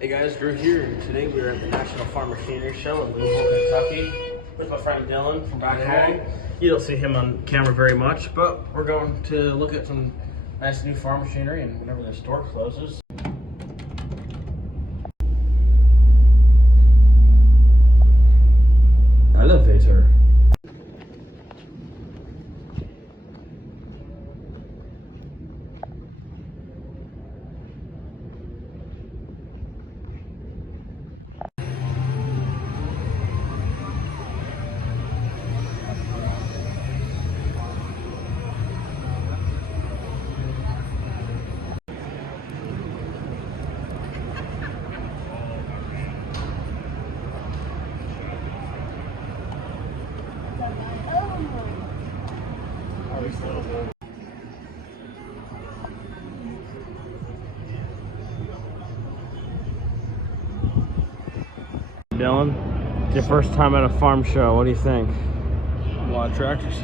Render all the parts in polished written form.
Hey guys, Drew here, and today we are at the National Farm Machinery Show in Louisville, Kentucky with my friend Dylan from back home. You don't see him on camera very much, but we're going to look at some nice new farm machinery and whenever the store closes. Elevator. Dylan, it's your first time at a farm show. What do you think? A lot of tractors.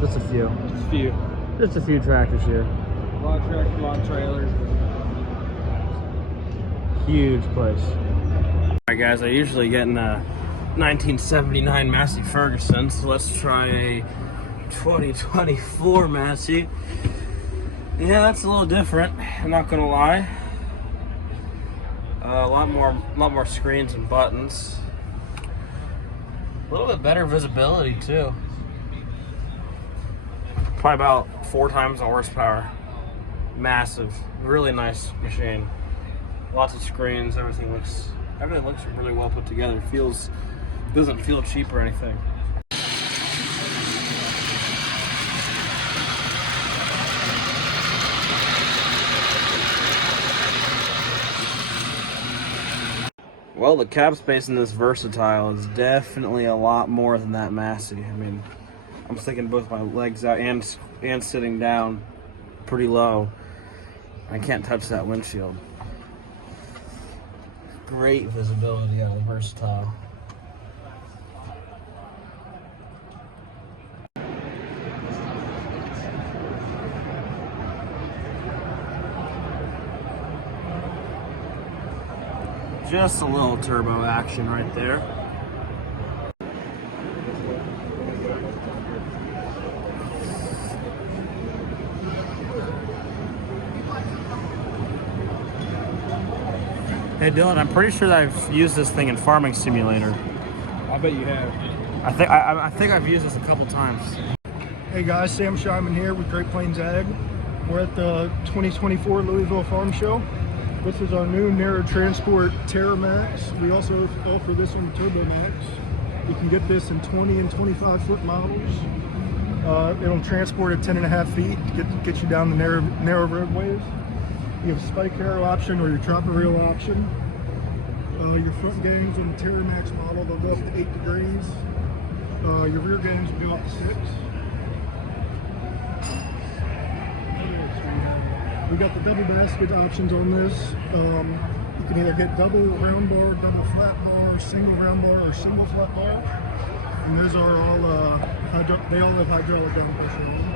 Just a few. Just a few. Just a few tractors here. A lot of tractors, a lot of trailers. Huge place. Alright guys, I usually get in a 1979 Massey Ferguson, so let's try a 2024 Massey. Yeah, that's a little different, I'm not gonna lie. A lot more screens and buttons. A little bit better visibility too. Probably about 4 times the horsepower. Massive, really nice machine. Lots of screens. Everything looks really well put together. Doesn't feel cheap or anything. Well, the cab space in this Versatile is definitely a lot more than that Massey. I mean, I'm sticking both my legs out and sitting down pretty low. I can't touch that windshield. Great visibility on the Versatile. Just a little turbo action right there. Hey Dylan, I'm pretty sure that I've used this thing in Farming Simulator. I bet you have. I think I've used this a couple times. Hey guys, Sam Scheinman here with Great Plains Ag. We're at the 2024 Louisville Farm Show. This is our new Narrow Transport Terra Max. We also offer this on Turbo Max. You can get this in 20 and 25 foot models. It'll transport at 10.5 feet to get you down the narrow roadways. You have a spike arrow option or your chopper reel option. Your front gains on the Terra Max model, they'll go up to 8 degrees. Your rear gains will go up to 6. We got the double basket options on this. You can either get double round bar, double flat bar, single round bar, or single flat bar. And those are all, they all have hydraulic down pressure on them.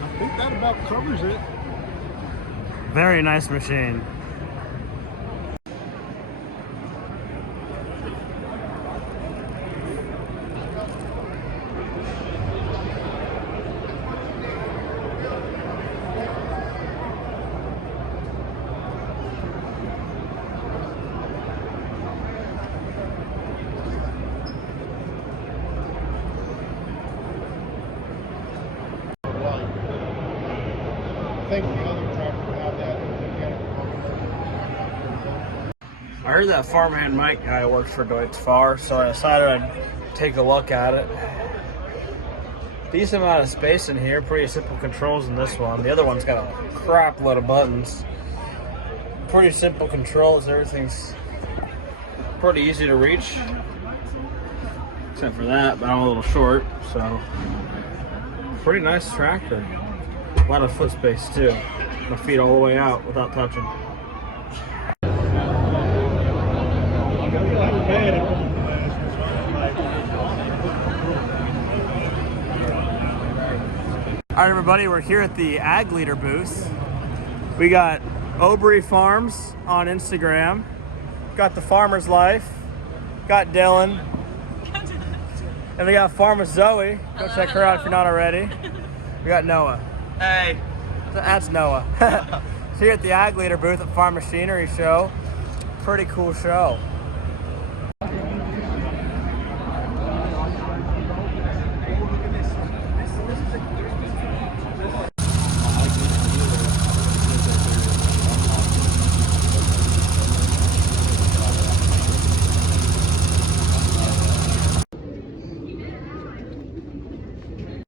I think that about covers it. Very nice machine. I heard that farmhand Mike guy works for Deutz Fahr, so I decided I'd take a look at it. Decent amount of space in here, pretty simple controls in this one. The other one's got a crap load of buttons. Pretty simple controls, everything's pretty easy to reach. Except for that, but I'm a little short, so. Pretty nice tractor. A lot of foot space too. My feet all the way out without touching. All right, everybody, we're here at the Ag Leader booth. We got Aubrey Farms on Instagram. Got the Farmer's Life. Got Dylan. And we got Farmer Zoe. Go check her out if you're not already. We got Noah. Hey. That's Noah. So here at the Ag Leader booth at Farm Machinery Show. Pretty cool show.